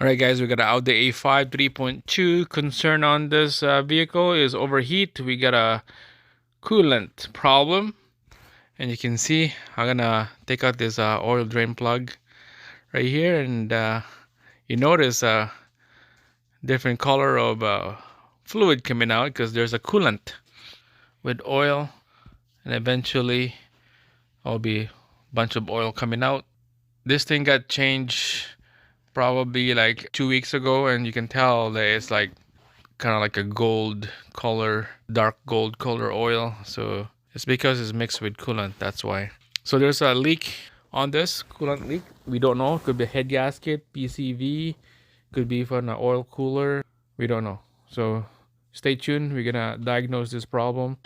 Alright guys, we got an Audi A5 3.2. Concern on this vehicle is overheat. We got a coolant problem. And you can see, I'm gonna take out this oil drain plug right here. And you notice a different color of fluid coming out because there's a coolant with oil. And eventually, there'll be a bunch of oil coming out. This thing got changed probably like 2 weeks ago, and you can tell that it's like kind of like a gold color, dark gold color oil. So it's because it's mixed with coolant, that's why. So there's a leak on this coolant leak. We don't know, could be a head gasket, PCV, could be from an oil cooler, we don't know. So stay tuned, we're gonna diagnose this problem.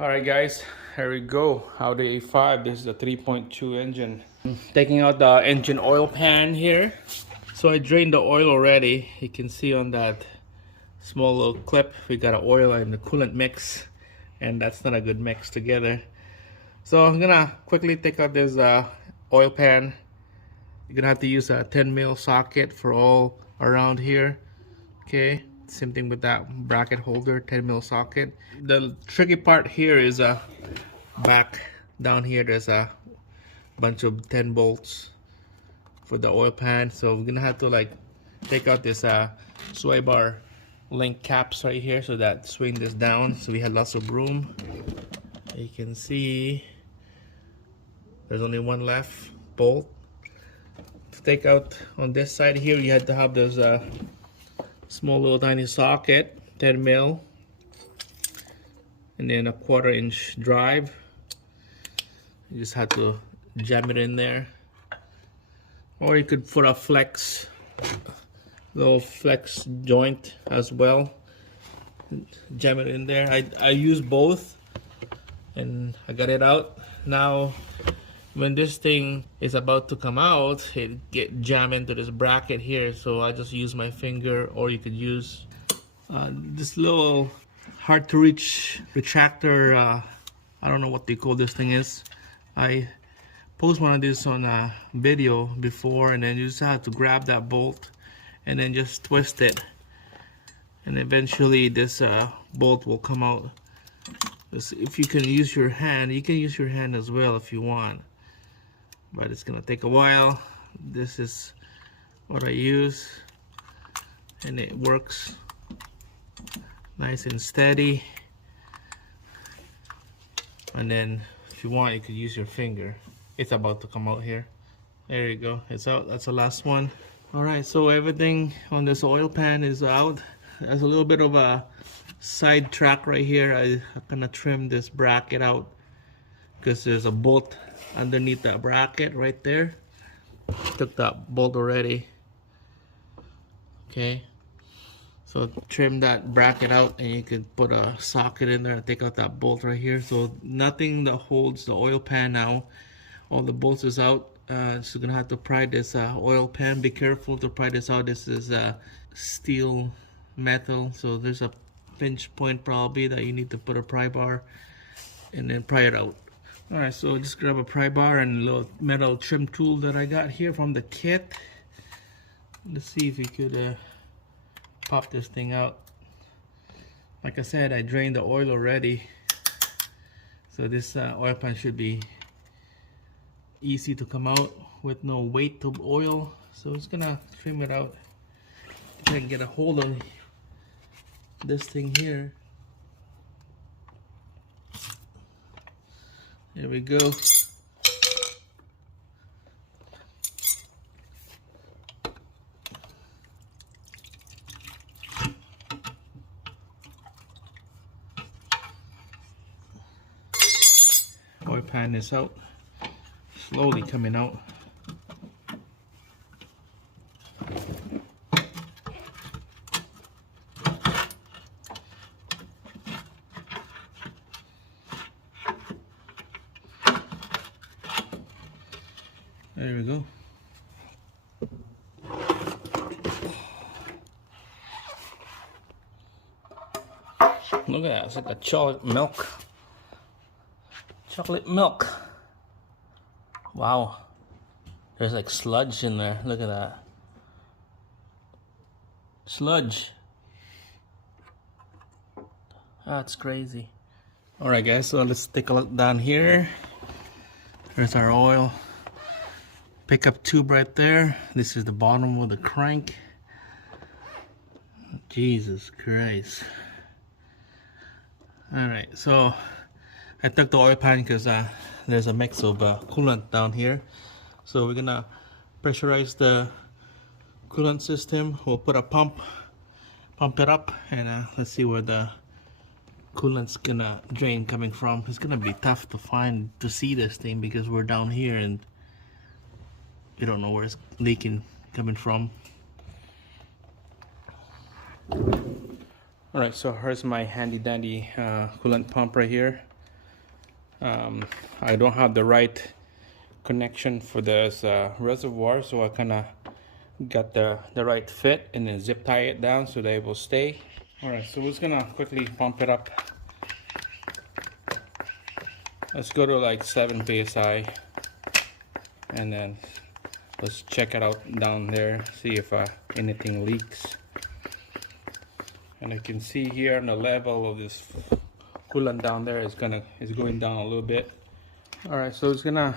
Alright guys, here we go. Audi A5, this is a 3.2 engine. Taking out the engine oil pan here. So I drained the oil already. You can see on that small little clip, we got an oil and the coolant mix. And that's not a good mix together. So I'm gonna quickly take out this oil pan. You're gonna have to use a 10mm socket for all around here. Okay. Same thing with that bracket holder, 10mm socket. The tricky part here is back down here there's a bunch of 10 bolts for the oil pan. So we're gonna have to like take out this sway bar link caps right here so that swing this down so we have lots of room. You can see there's only one left bolt. To take out on this side here you had to have those small little tiny socket, 10mm, and then a 1/4-inch drive. You just have to jam it in there, or you could put a little flex joint as well. Jam it in there. I use both, and I got it out. Now, when this thing is about to come out, it get jammed into this bracket here, so I just use my finger, or you could use this little hard to reach retractor. I don't know what they call this thing is. I posted one of these on a video before, and then you just have to grab that bolt and then just twist it, and eventually this bolt will come out. If you can use your hand, you can use your hand as well if you want, but it's gonna take a while. This is what I use, and it works nice and steady. And then if you want, you could use your finger. It's about to come out here. There you go, it's out. That's the last one. All right, so everything on this oil pan is out. There's a little bit of a side track right here. I'm gonna trim this bracket out because there's a bolt underneath that bracket right there. Took that bolt already. Okay, so trim that bracket out, and you could put a socket in there and take out that bolt right here. So nothing that holds the oil pan now. All the bolts is out. So you're gonna have to pry this oil pan. Be careful to pry this out. This is steel metal, so there's a pinch point probably that you need to put a pry bar and then pry it out. Alright, so just grab a pry bar and a little metal trim tool that I got here from the kit. Let's see if we could pop this thing out. Like I said, I drained the oil already, so this oil pan should be easy to come out with no weight of oil. So it's gonna trim it out. If I can get a hold on this thing here. There we go. Oil pan is out, slowly coming out. There we go. Look at that, it's like a chocolate milk. Chocolate milk. Wow. There's like sludge in there. Look at that. Sludge. That's crazy. Alright guys, so let's take a look down here. There's our oil pickup tube right there. This is the bottom of the crank. Jesus Christ. Alright, so I took the oil pan because there's a mix of coolant down here. So we're gonna pressurize the coolant system. We'll put a pump it up, and let's see where the coolant's gonna drain coming from. It's gonna be tough to see this thing because we're down here and you don't know where it's leaking coming from. Alright, so here's my handy dandy coolant pump right here. I don't have the right connection for this reservoir, so I kind of got the right fit and then zip tie it down so that it will stay. Alright, so we're just gonna quickly pump it up. Let's go to like 7 psi, and then let's check it out down there, see if anything leaks. And you can see here on the level of this coolant down there is going down a little bit. Alright, so it's gonna,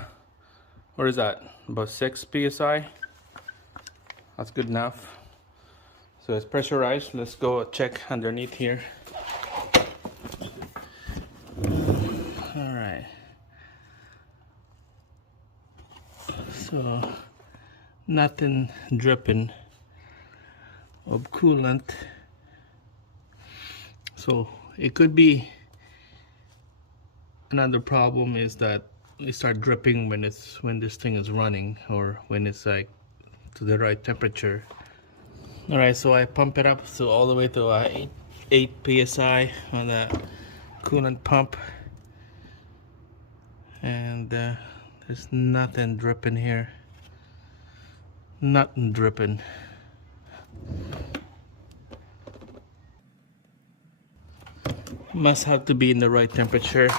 what is that, about 6 psi. That's good enough. So it's pressurized. Let's go check underneath here. Alright, so nothing dripping of coolant. So it could be another problem is that it start dripping when this thing is running, or when it's like to the right temperature. Alright, so I pump it up so all the way to 8 psi on the coolant pump, and there's nothing dripping here. Nothing dripping. Must have to be in the right temperature.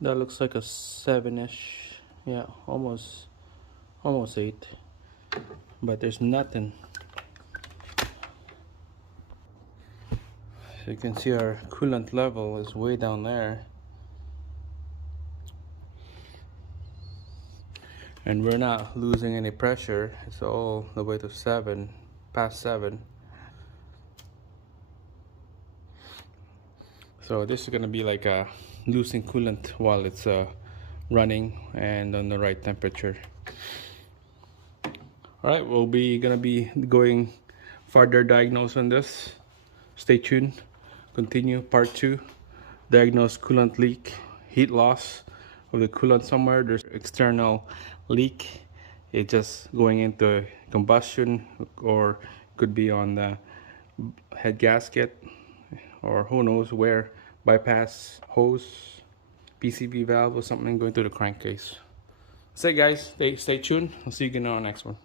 That looks like a 7-ish. Yeah, almost 8. But there's nothing. So you can see our coolant level is way down there. And we're not losing any pressure. It's all the way to 7, past 7. So this is gonna be like losing coolant while it's running and on the right temperature. Alright, we'll gonna be going further diagnose on this. Stay tuned. Continue part 2. Diagnose coolant leak, heat loss of the coolant somewhere. There's external leak. It's just going into combustion, or could be on the head gasket, or who knows where, bypass hose, PCV valve or something going to the crankcase. That's it guys, stay tuned. I'll see you again on the next one.